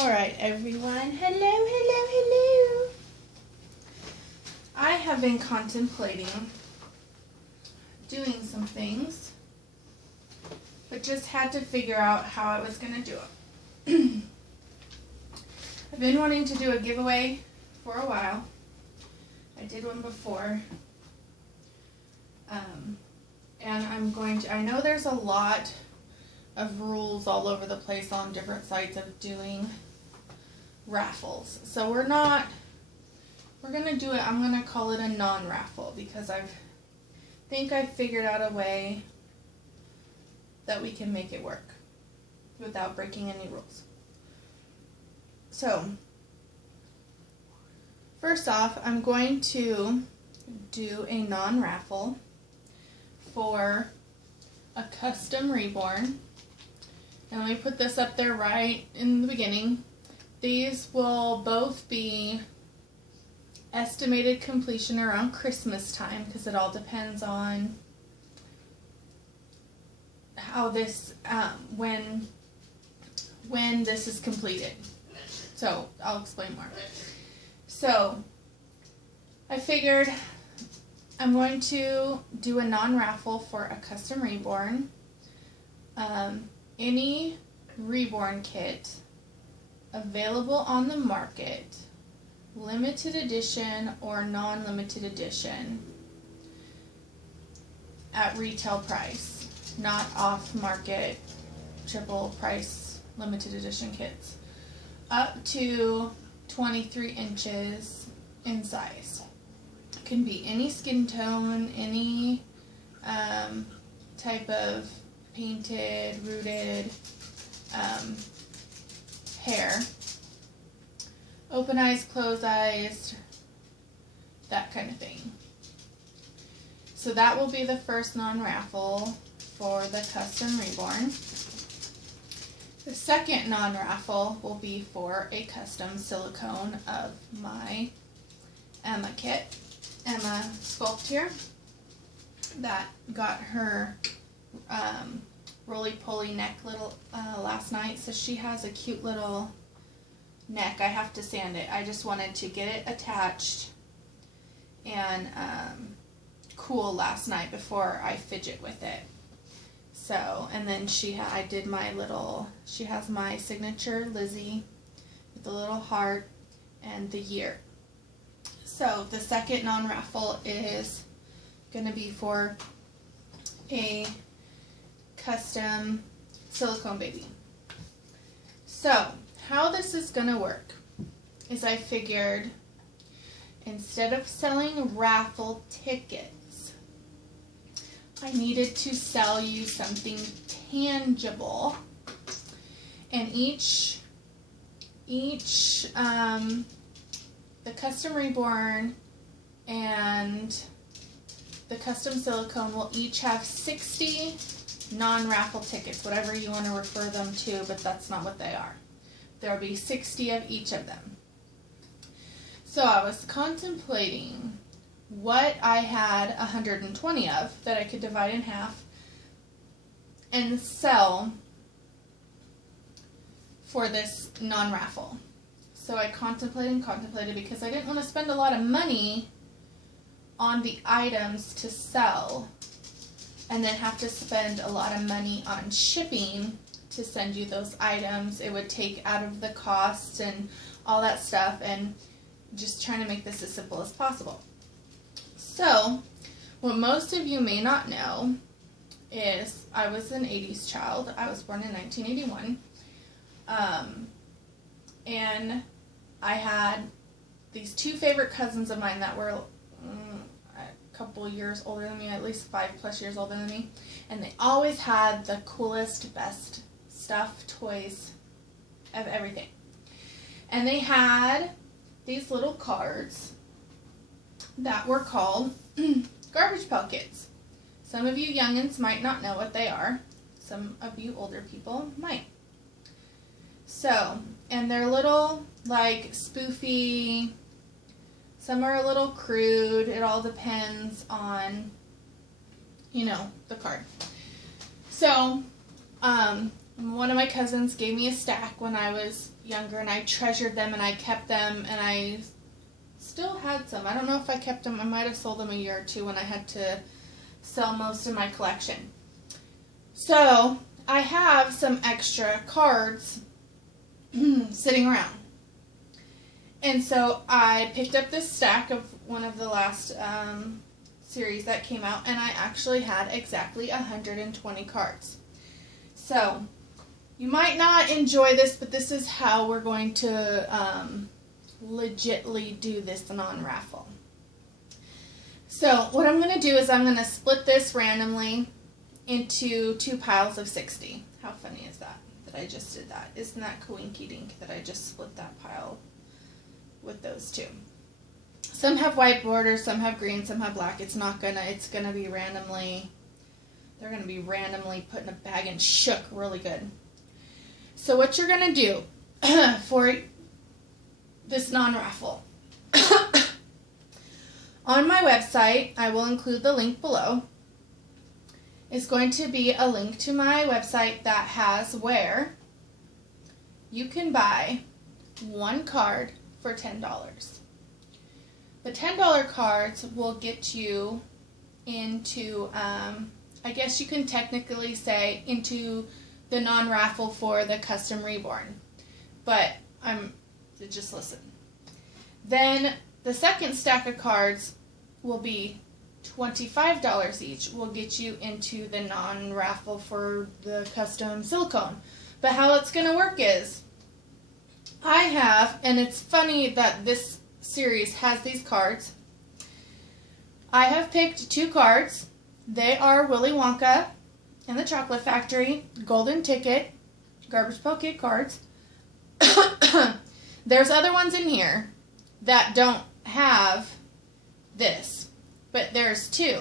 Alright, everyone. Hello, hello, hello. I have been contemplating doing some things, but just had to figure out how I was going to do it. I've been wanting to do a giveaway for a while. I did one before. And I know there's a lot of rules all over the place on different sites of doing raffles. So we're going to do it, I'm going to call it a non-raffle because I think I've figured out a way that we can make it work without breaking any rules. So, first off, I'm going to do a non-raffle for a custom Reborn. And let me put this up there right in the beginning. These will both be estimated completion around Christmas time because it all depends on how this, when this is completed. So, I'll explain more. So, I figured I'm going to do a non-raffle for a custom Reborn. Any Reborn kit available on the market, limited edition or non-limited edition, at retail price, not off-market triple price limited edition kits, up to 23 inches in size. It can be any skin tone, any type of painted, rooted hair. Open eyes, closed eyes, that kind of thing. So that will be the first non-raffle for the custom Reborn. The second non-raffle will be for a custom silicone of my Emma kit. Emma Sculpt here that got her roly-poly neck last night. So she has a cute little neck. I have to sand it. I just wanted to get it attached and cool last night before I fidget with it. So, and then she has my signature Lizzie with the little heart and the year. So the second non-raffle is going to be for a custom silicone baby. So how this is going to work is I figured instead of selling raffle tickets, I needed to sell you something tangible, and the custom Reborn and the custom silicone will each have 60 non-raffle tickets, whatever you want to refer them to, but that's not what they are. There will be 60 of each of them. So I was contemplating what I had 120 of that I could divide in half and sell for this non-raffle. So I contemplated because I didn't want to spend a lot of money on the items to sell and then have to spend a lot of money on shipping to send you those items. It would take out of the cost and all that stuff, and just trying to make this as simple as possible. So, what most of you may not know is I was an 80s child. I was born in 1981. And I had these two favorite cousins of mine that were a couple years older than me, at least 5+ years older than me. And they always had the coolest, best stuff, toys, of everything. And they had these little cards that were called garbage pail kids. Some of you youngins might not know what they are. Some of you older people might. So, and they're little, like, spoofy. Some are a little crude. It all depends on, the card. So, one of my cousins gave me a stack when I was younger, and I treasured them and I kept them, and I still had some. I don't know if I kept them. I might have sold them a year or two when I had to sell most of my collection. So I have some extra cards sitting around. And so I picked up this stack of one of the last series that came out, and I actually had exactly 120 cards. So you might not enjoy this, but this is how we're going to legitly do this non-raffle. So what I'm going to do is I'm going to split this randomly into 2 piles of 60. How funny is that I just did that? Isn't that coinky dink that I just split that pile with those two? Some have white borders, some have green, some have black. It's gonna be randomly, they're gonna be randomly put in a bag and shook really good. So what you're gonna do for this non-raffle, on my website, I will include the link below, is going to be a link to my website that has where you can buy 1 card for $10. The $10 cards will get you into, I guess you can technically say, into the non-raffle for the custom Reborn. But just listen. Then the second stack of cards will be $25 each. Will get you into the non-raffle for the custom silicone. But how it's going to work is, I have, and it's funny that this series has these cards. I have picked 2 cards. They are Willy Wonka and the Chocolate Factory, Golden Ticket, Garbage Pail Kid cards. There's other ones in here that don't have this, but there's 2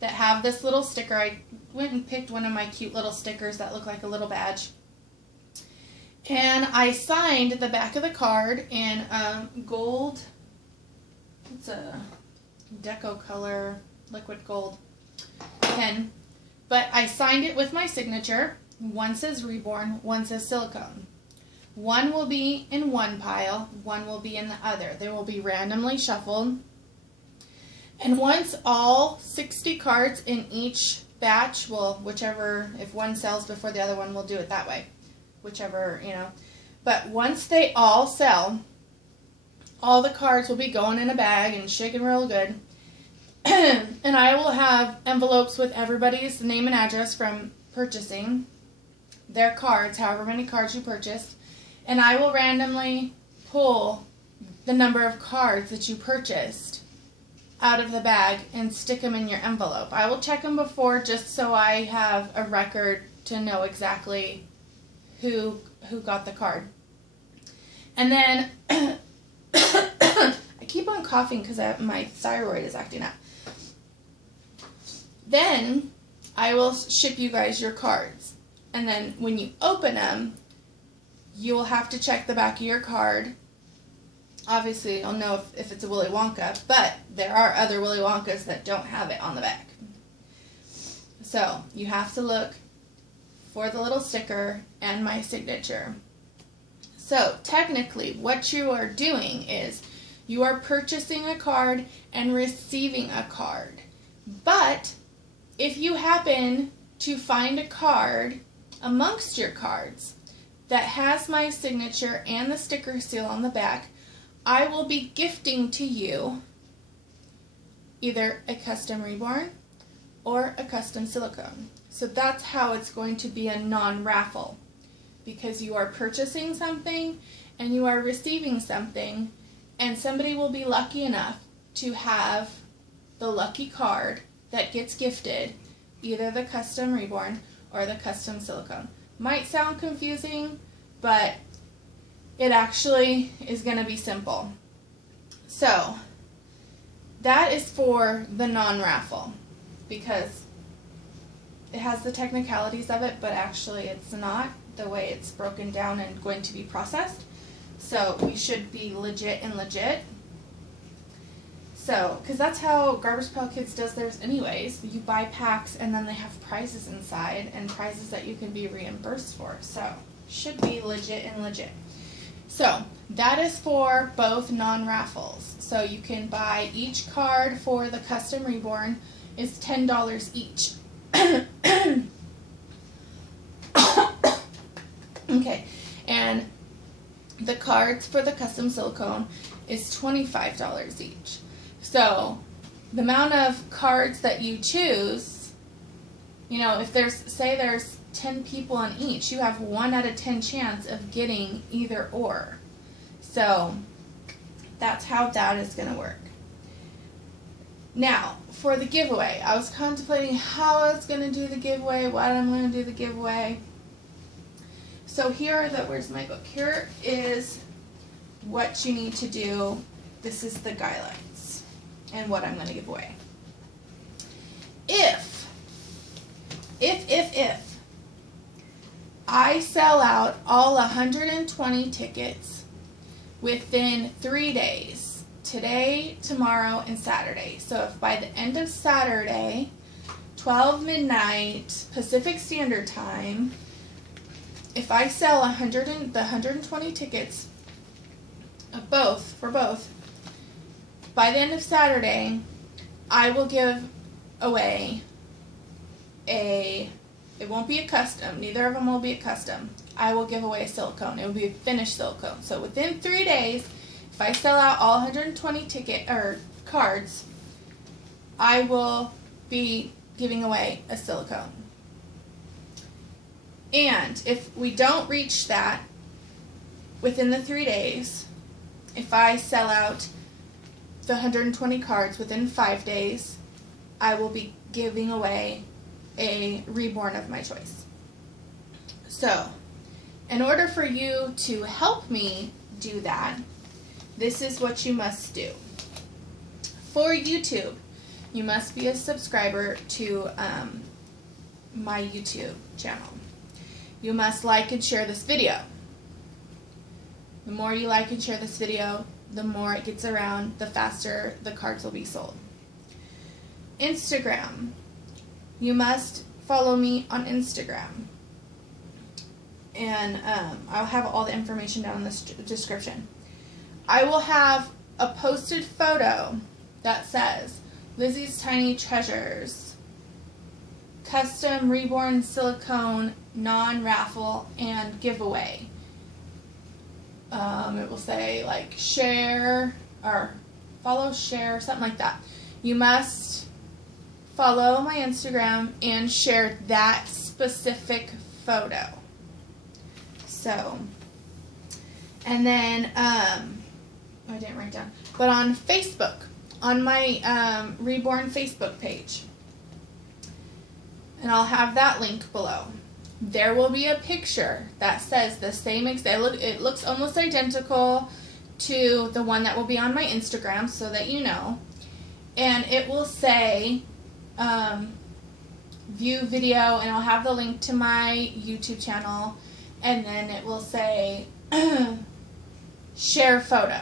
that have this little sticker. I went and picked one of my cute little stickers that look like a little badge. And I signed the back of the card in gold. It's a deco color, liquid gold pen. But I signed it with my signature. One says Reborn, one says Silicone. One will be in one pile, one will be in the other. They will be randomly shuffled. And once all 60 cards in each batch, well, whichever, if one sells before the other one, we'll do it that way. Whichever, But once they all sell, all the cards will be going in a bag and shaking real good. And I will have envelopes with everybody's name and address from purchasing their cards, however many cards you purchased. And I will randomly pull the number of cards that you purchased out of the bag and stick them in your envelope. I will check them before just so I have a record to know exactly who got the card. And then I keep on coughing because my thyroid is acting up. Then I will ship you guys your cards. And then when you open them, you will have to check the back of your card. Obviously, you'll know if it's a Willy Wonka, but there are other Willy Wonkas that don't have it on the back. So you have to look for the little sticker and my signature. So technically what you are doing is you are purchasing a card and receiving a card. But if you happen to find a card amongst your cards that has my signature and the sticker seal on the back, I will be gifting to you either a custom Reborn or a custom silicone. So that's how it's going to be a non-raffle, because you are purchasing something and you are receiving something, and somebody will be lucky enough to have the lucky card that gets gifted, either the custom Reborn or the custom silicone. Might sound confusing, but it actually is going to be simple. So that is for the non-raffle, because it has the technicalities of it, but actually it's not the way it's broken down and going to be processed. So we should be legit and legit. So, because that's how Garbage Pail Kids does theirs anyways. You buy packs and then they have prizes inside and prizes that you can be reimbursed for. So, should be legit and legit. So, that is for both non-raffles. So, you can buy each card for the Custom Reborn is $10 each. Okay, and the cards for the Custom Silicone is $25 each. So, the amount of cards that you choose, you know, if say there's 10 people on each, you have 1 out of 10 chance of getting either or. So, that's how that is going to work. Now, for the giveaway, I was contemplating how I was going to do the giveaway, what I'm going to do the giveaway. So here are where's my book? Here is what you need to do. This is the guidelines and what I'm going to give away. If I sell out all 120 tickets within 3 days, today, tomorrow, and Saturday. So if by the end of Saturday, 12 midnight Pacific Standard Time, if I sell the 120 tickets of for both, by the end of Saturday, I will give away it won't be a custom, neither of them will be a custom. I will give away a silicone. It will be a finished silicone. So within 3 days, if I sell out all 120 cards, I will be giving away a silicone. And if we don't reach that within the 3 days, if I sell out the 120 cards within 5 days, I will be giving away a Reborn of my choice. So, in order for you to help me do that, this is what you must do. For YouTube, you must be a subscriber to my YouTube channel. You must like and share this video. The more you like and share this video, the more it gets around, the faster the cards will be sold. Instagram. You must follow me on Instagram. And I'll have all the information down in the description. I will have a posted photo that says Lizzzy's Tiny Treasures, Custom Reborn Silicone, Non-Raffle, and Giveaway. It will say like share or follow, share, something like that. You must follow my Instagram and share that specific photo. So, and then, I didn't write down, but on Facebook, on my Reborn Facebook page, and I'll have that link below. There will be a picture that says the same exact, it looks almost identical to the one that will be on my Instagram, so that you know. And it will say, view video, and I'll have the link to my YouTube channel, and then it will say, share photo.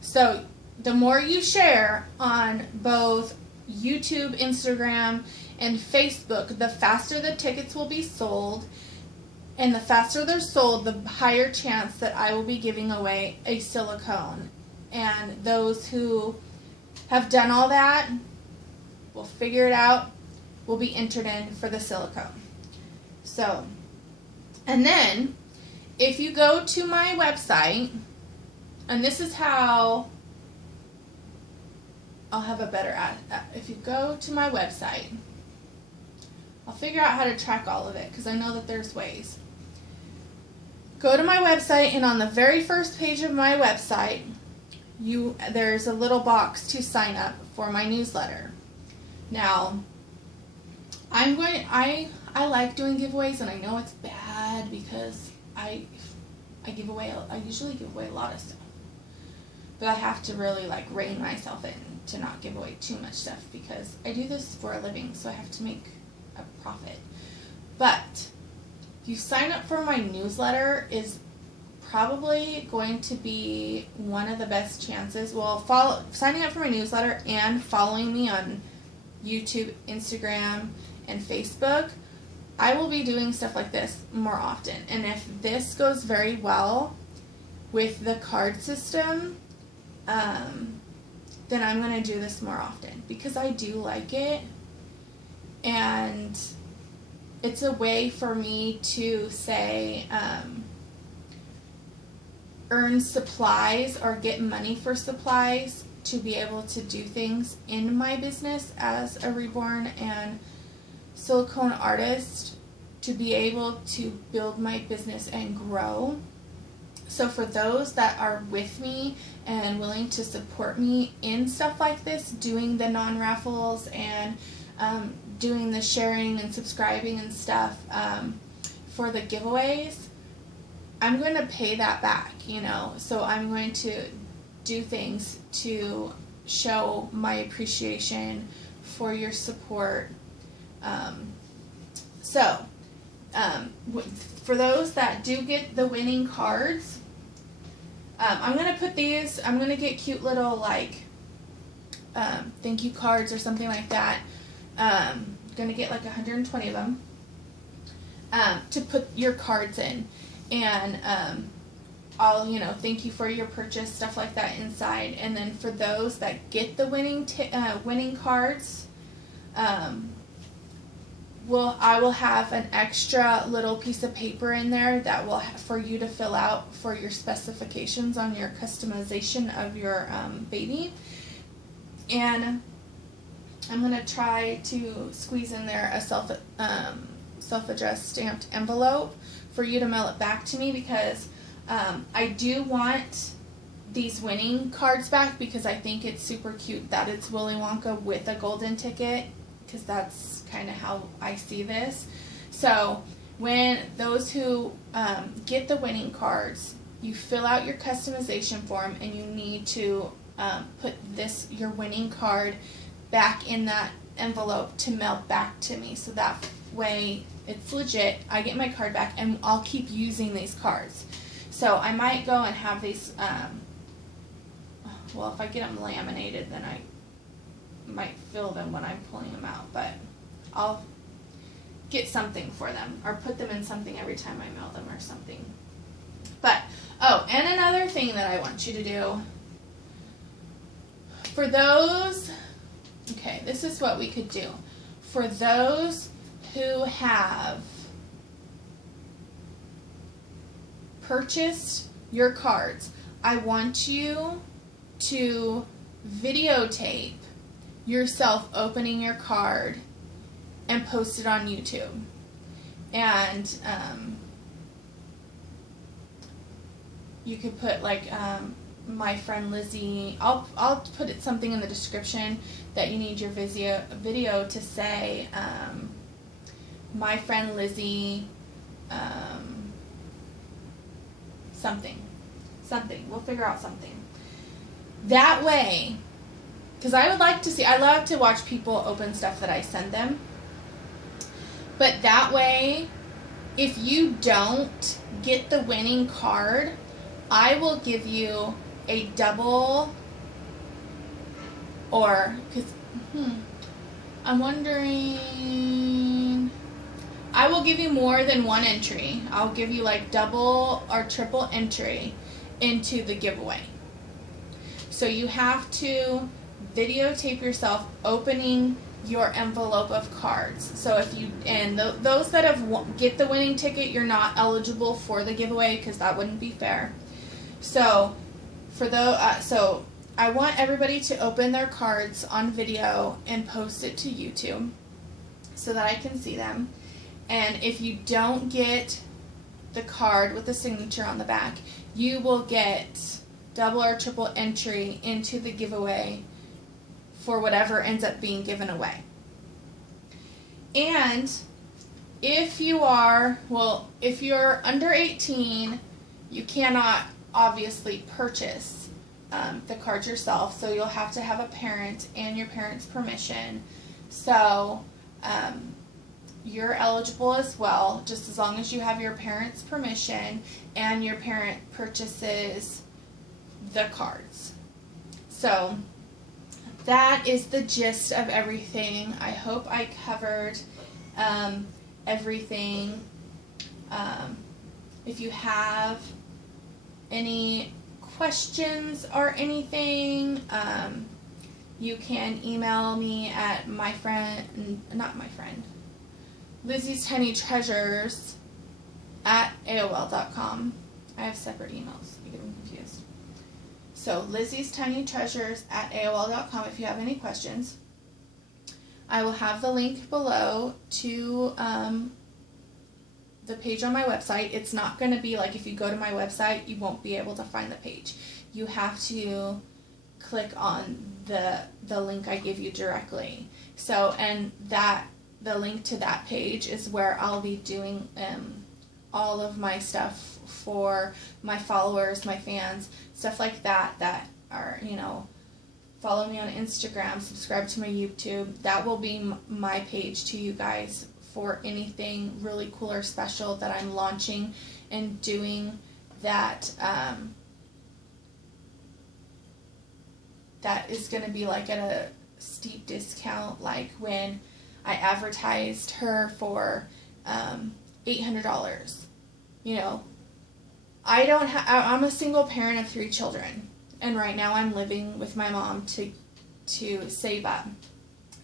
So, the more you share on both YouTube, Instagram, and Facebook, the faster the tickets will be sold, and the faster they're sold, the higher chance that I will be giving away a silicone. And those who have done all that will figure it out, will be entered in for the silicone. So, and then if you go to my website, and this is how I'll have a better if you go to my website, I'll figure out how to track all of it, because I know that there's ways. Go to my website, and on the very first page of my website, there's a little box to sign up for my newsletter. Now, I like doing giveaways, and I know it's bad because I usually give away a lot of stuff. But I have to really like rein myself in to not give away too much stuff, because I do this for a living, so I have to make a profit. But you sign up for my newsletter is probably going to be one of the best chances. Well, signing up for my newsletter and following me on YouTube, Instagram, and Facebook, I will be doing stuff like this more often. And if this goes very well with the card system, then I'm going to do this more often because I do like it. And it's a way for me to say, earn supplies or get money for supplies to be able to do things in my business as a Reborn and silicone artist, to be able to build my business and grow. So for those that are with me and willing to support me in stuff like this, doing the non-raffles and doing the sharing and subscribing and stuff for the giveaways, I'm going to pay that back, you know. So I'm going to do things to show my appreciation for your support. For those that do get the winning cards, I'm going to put these, I'm going to get cute little like thank you cards or something like that. Going to get like 120 of them to put your cards in. And I'll, you know, thank you for your purchase, stuff like that inside. And then for those that get the winning cards, I will have an extra little piece of paper in there that will for you to fill out for your specifications on your customization of your baby. And I'm going to try to squeeze in there a self-addressed stamped envelope for you to mail it back to me, because I do want these winning cards back because I think it's super cute that it's Willy Wonka with a golden ticket, because that's kind of how I see this. So when those who get the winning cards, you fill out your customization form and you need to put your winning card back in that envelope to mail back to me, so that way it's legit. I get my card back and I'll keep using these cards. So I might go and have these, well, if I get them laminated, then I might fill them when I'm pulling them out, but I'll get something for them or put them in something every time I mail them or something. But, oh, and another thing that I want you to do, for those, okay, this is what we could do. For those who have purchased your cards, I want you to videotape yourself opening your card and post it on YouTube. And you could put like my friend Lizzie. I'll put something in the description that you need your video to say my friend Lizzie something. We'll figure out something. That way, because I would like to see, I love to watch people open stuff that I send them. But that way, if you don't get the winning card, I will give you a double, or, because, I'm wondering, I will give you more than one entry. I'll give you like double or triple entry into the giveaway. So you have to videotape yourself opening your envelope of cards. So if you, and those that have get the winning ticket, you're not eligible for the giveaway because that wouldn't be fair. So for so I want everybody to open their cards on video and post it to YouTube so that I can see them. And if you don't get the card with the signature on the back, you will get double or triple entry into the giveaway for whatever ends up being given away. And if you are, well, if you're under 18, you cannot obviously purchase the card yourself, so you'll have to have a parent and your parent's permission. So you're eligible as well, just as long as you have your parents' permission and your parent purchases the cards. So that is the gist of everything. I hope I covered everything. If you have any questions or anything, you can email me at Lizzy's Tiny Treasures at AOL.com. I have separate emails. You get them confused. So Lizzy's Tiny Treasures at AOL.com if you have any questions. I will have the link below to the page on my website. It's not going to be like if you go to my website, you won't be able to find the page. You have to click on the link I give you directly. So, and the link to that page is where I'll be doing all of my stuff for my followers, my fans, stuff like that are, follow me on Instagram, subscribe to my YouTube. That will be my page to you guys for anything really cool or special that I'm launching and doing that that is going to be like at a steep discount, like when I advertised her for $800. I'm a single parent of 3 children, and right now I'm living with my mom to save up.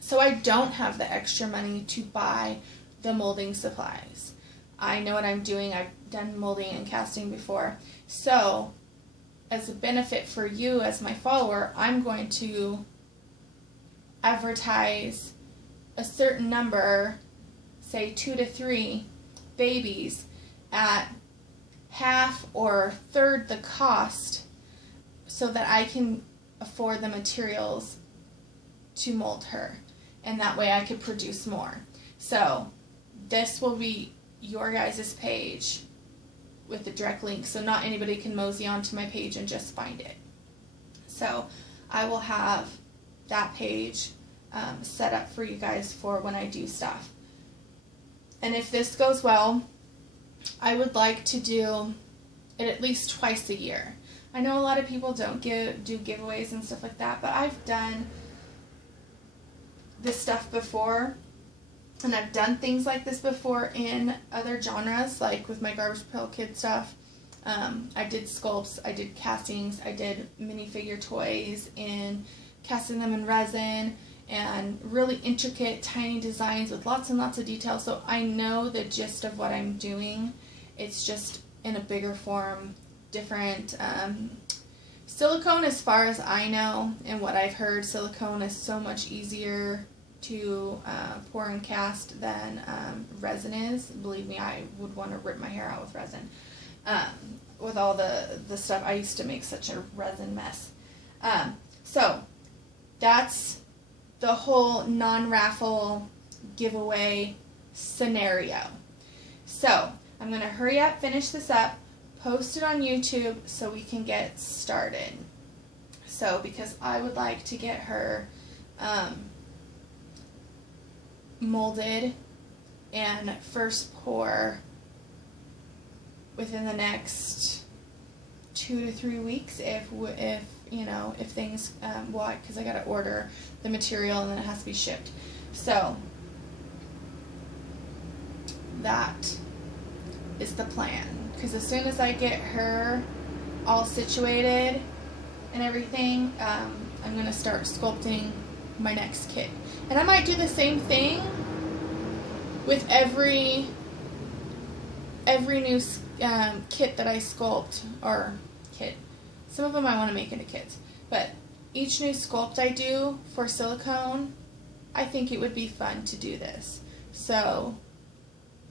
So I don't have the extra money to buy the molding supplies. I know what I'm doing. I've done molding and casting before. So as a benefit for you as my follower, I'm going to advertise a certain number, say 2 to 3 babies at half or third the cost so that I can afford the materials to mold her, and that way I could produce more. So this will be your guys' page with the direct link, so not anybody can mosey onto my page and just find it. So I will have that page set up for you guys for when I do stuff. And if this goes well, I would like to do it at least twice a year. I know a lot of people don't do giveaways and stuff like that, but I've done this stuff before, and I've done things like this before in other genres, like with my Garbage Pail Kid stuff. I did sculpts, I did castings, I did minifigure toys and casting them in resin, and really intricate, tiny designs with lots and lots of detail. So I know the gist of what I'm doing. It's just in a bigger form, different. Silicone, as far as I know and what I've heard, silicone is so much easier to pour and cast than resin is. Believe me, I would want to rip my hair out with resin. With all the stuff, I used to make such a resin mess. So that's the whole non-raffle giveaway scenario. So I'm going to hurry up, finish this up, post it on YouTube so we can get started. So because I would like to get her molded and first pour within the next 2 to 3 weeks if things because I gotta order the material and then it has to be shipped. So that is the plan, because as soon as I get her all situated and everything, I'm gonna start sculpting my next kit. And I might do the same thing with every new kit that I sculpt, or kit. Some of them I want to make into kits. But each new sculpt I do for silicone, I think it would be fun to do this. So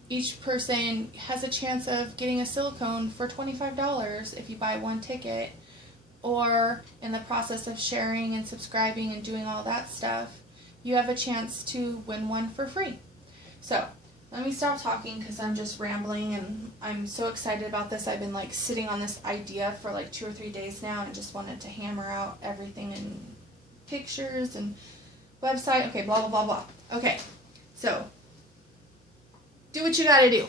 each person has a chance of getting a silicone for $25 if you buy one ticket, or in the process of sharing and subscribing and doing all that stuff, you have a chance to win one for free. So let me stop talking because I'm just rambling, and I'm so excited about this. I've been like sitting on this idea for like 2 or 3 days now, and I just wanted to hammer out everything in pictures and website. Okay, blah, blah, blah, blah. Okay, so do what you gotta do.